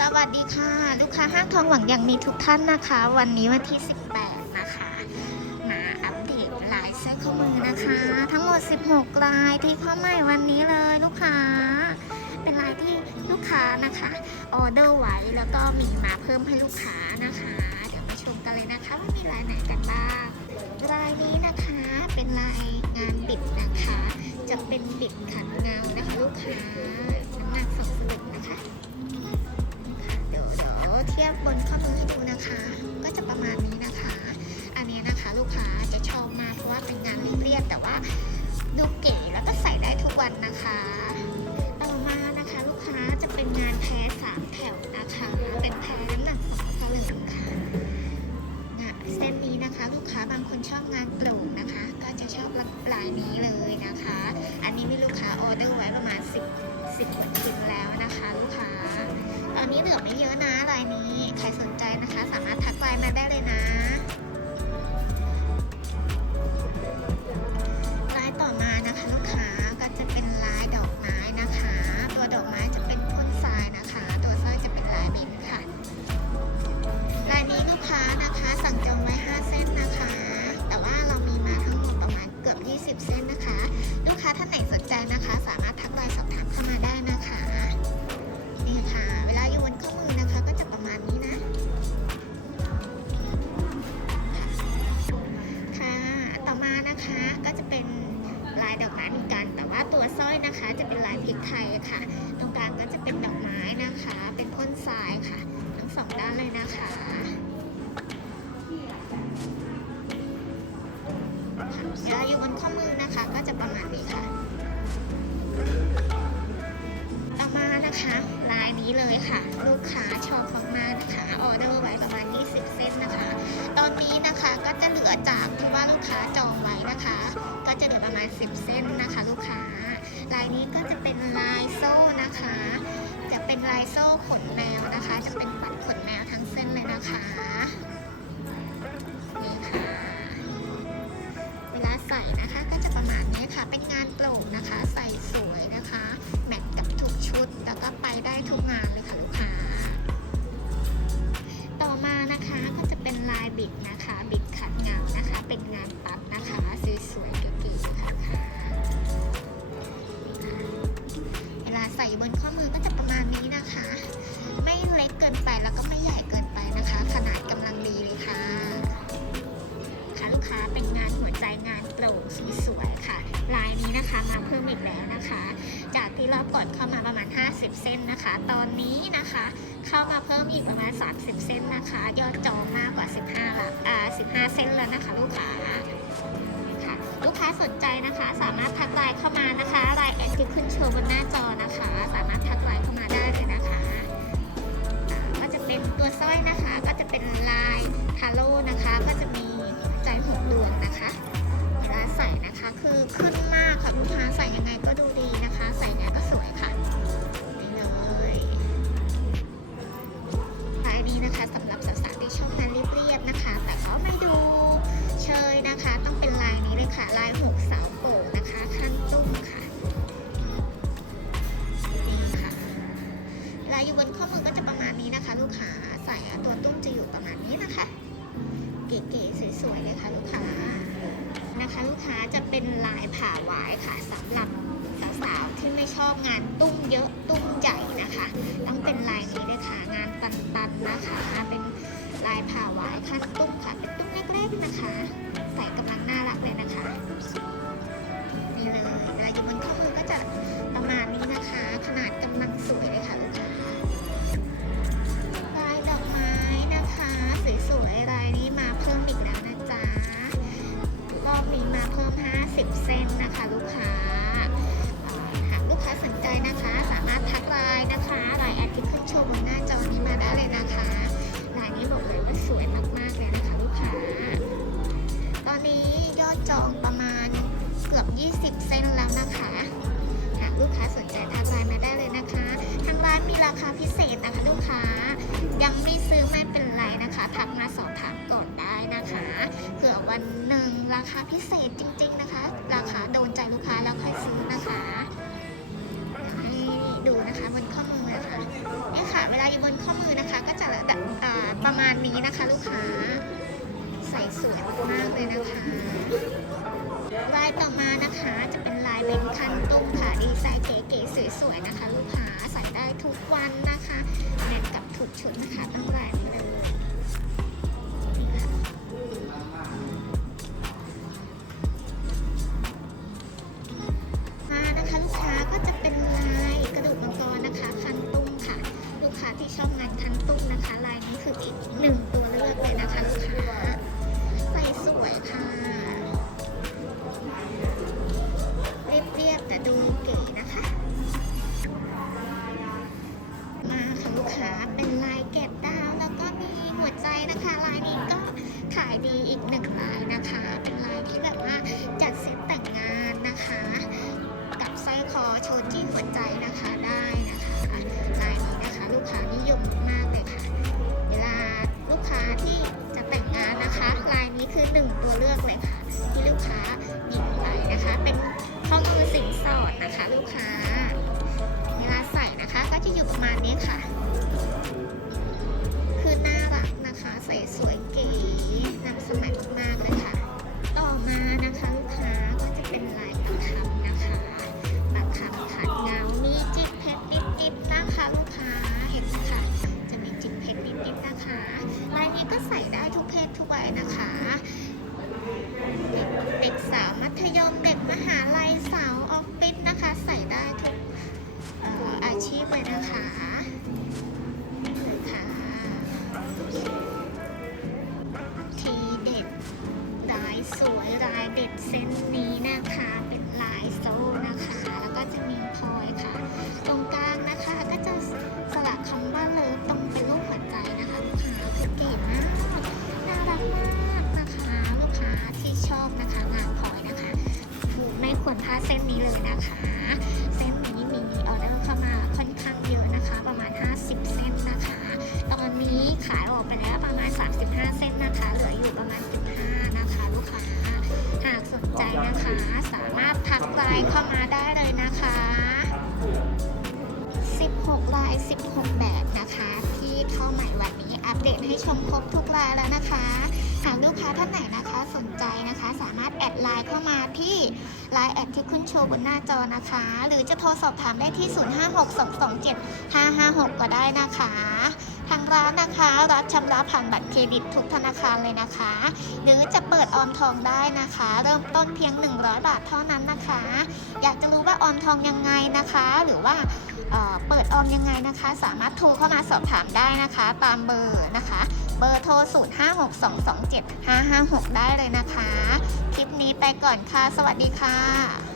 สวัสดีค่ะ ลูกค้าห้างทองหวังอย่างมีทุกท่านนะคะ วันนี้วันที่ 18 นะคะมาอัปเดตลายเสื้อข้อมือนะคะ ทั้งหมด 16 ลายที่เข้าใหม่วันนี้เลยลูกค้า เป็นลายที่ลูกค้านะคะออเดอร์ไว้แล้วก็มีมาเพิ่มให้ลูกค้านะคะ เดี๋ยวมาชมกันเลยนะคะว่ามีลายไหนกันบ้างลายนี้นะคะเป็นลายงานบิดนะคะ จะเป็นบิดขันเงานะคะ ลูกค้าน้ำหนักสองสลึงนะคะ ทียบบนข้อมือให้ดูนะคะ ก็จะประมาณนี้นะคะ อันนี้นะคะลูกค้าจะชอบมากเพราะว่าเป็นงานเรียบๆแต่ว่า นี้เหลือไม่เยอะนะรายนี้ ใครสนใจนะคะ สามารถทักไลน์มาได้เลยนะ ไทยค่ะ ตรงกลางก็จะเป็นดอกไม้นะคะ เป็นพ่นทรายค่ะ ทั้งสองด้านเลยนะคะค่ะเวลาอยู่บนข้อมือนะคะ ก็จะประมาณนี้ค่ะ ต่อมานะคะลายนี้เลยค่ะ ลูกค้าชอบมากๆนะคะออเดอร์ไว้ประมาณ 20 เส้นนะคะ ตอนนี้นะคะก็จะเหลือจากที่ว่าลูกค้าจองไว้นะคะ ก็จะเหลือประมาณ 10 เส้นนะคะ ลูกค้า ลายนี้ก็จะเป็นลายโซ่นะคะ จะเป็นลายโซ่ขนแมวนะคะ จะเป็นปัดขนแมวทั้งเส้นเลย ที่เรากดเข้ามาประมาณ 50 เส้นนะคะ ตอนนี้นะคะ เข้ามาเพิ่มอีกประมาณ 30 เส้นนะคะ ยอดจองมากกว่า 15ละอ่า15 เส้นแล้วนะคะ ลูกค้าค่ะลูกค้าสนใจนะคะ สามารถทักไลน์เข้ามานะคะไลน์แอดที่ขึ้นโชว์บนหน้าจอนะคะ สามารถทักไลน์เข้ามาได้เลยนะคะก็จะเป็นตัวสร้อยนะคะ ก็จะเป็นลายทาโร่นะคะ ก็จะมีใจหกดวงนะคะเวลาใส่นะคะคือขึ้นมากค่ะลูกค้าใส่ยังไงก็ดูดี เป็นลายผ่าหวายค่ะสำหรับสาวๆที่ไม่ชอบงานตุ้มเยอะตุ้มใหญ่นะคะ ต้องเป็นลายนี้เลยค่ะงานตันๆนะคะเป็นลายผ่าหวายขั้นตุ้มค่ะ จองประมาณเกือบ 20เซนแล้วนะคะหากลูกค้าสนใจทักไลน์มาได้เลยนะคะ ทางร้านมีราคาพิเศษนะคะลูกค้า ยังไม่ซื้อไม่เป็นไรนะคะทักมาสอบถามก่อนได้นะคะเผื่อวันหนึ่งราคาพิเศษจริง ๆนะคะ ราคาโดนใจลูกค้าแล้วค่อยซื้อนะคะให้ดูนะคะบนข้อมือนะคะนี่ค่ะ เวลาอยู่บนข้อมือนะคะ ก็จะประมาณนี้นะคะ ลูกค้า ใส่สวยมากเลยนะคะ ลายต่อมานะคะจะเป็นลายเป็นคันตุ้มค่ะดีไซน์เก๋ๆสวยๆนะคะ ลูกค้าใส่ได้ทุกวันนะคะแมทกับทุกชุดนะคะตั้งลา ควรพลาดเส้นนี้เลยนะคะ เส้นนี้มีออเดอร์เข้ามาค่อนข้างเยอะนะคะ ประมาณ 50 เส้นนะคะ ตอนนี้ขายออกไปแล้วประมาณ 35 เส้นนะคะ เหลืออยู่ประมาณ 15 นะคะ ลูกค้า หากสนใจนะคะ สามารถทักไลน์เข้ามาได้เลยนะคะ 16 ลาย 16 แบบนะคะ ที่เข้าใหม่วันนี้อัปเดตให้ชมครบทุกลายแล้วนะคะ หากลูกค้าท่านไหนนะคะสนใจนะคะ สามารถแอดไลน์เข้ามาที่ไลน์แอดที่ขึ้นโชว์บนหน้าจอนะคะ หรือจะโทรสอบถามได้ที่ 0562275556 ก็ได้นะคะ ทางร้านนะคะรับชำระผ่านบัตรเครดิตทุกธนาคารเลยนะคะ หรือจะเปิดออมทองได้นะคะ เริ่มต้นเพียง 100 บาทเท่านั้นนะคะ อยากจะรู้ว่าออมทองยังไงนะคะ หรือว่าเเปิดออมยังไงนะคะ สามารถโทรเข้ามาสอบถามได้นะคะ ตามเบอร์นะคะ เบอร์โทร 0562275556 ได้เลยนะคะ คลิปนี้ไปก่อนค่ะ สวัสดีค่ะ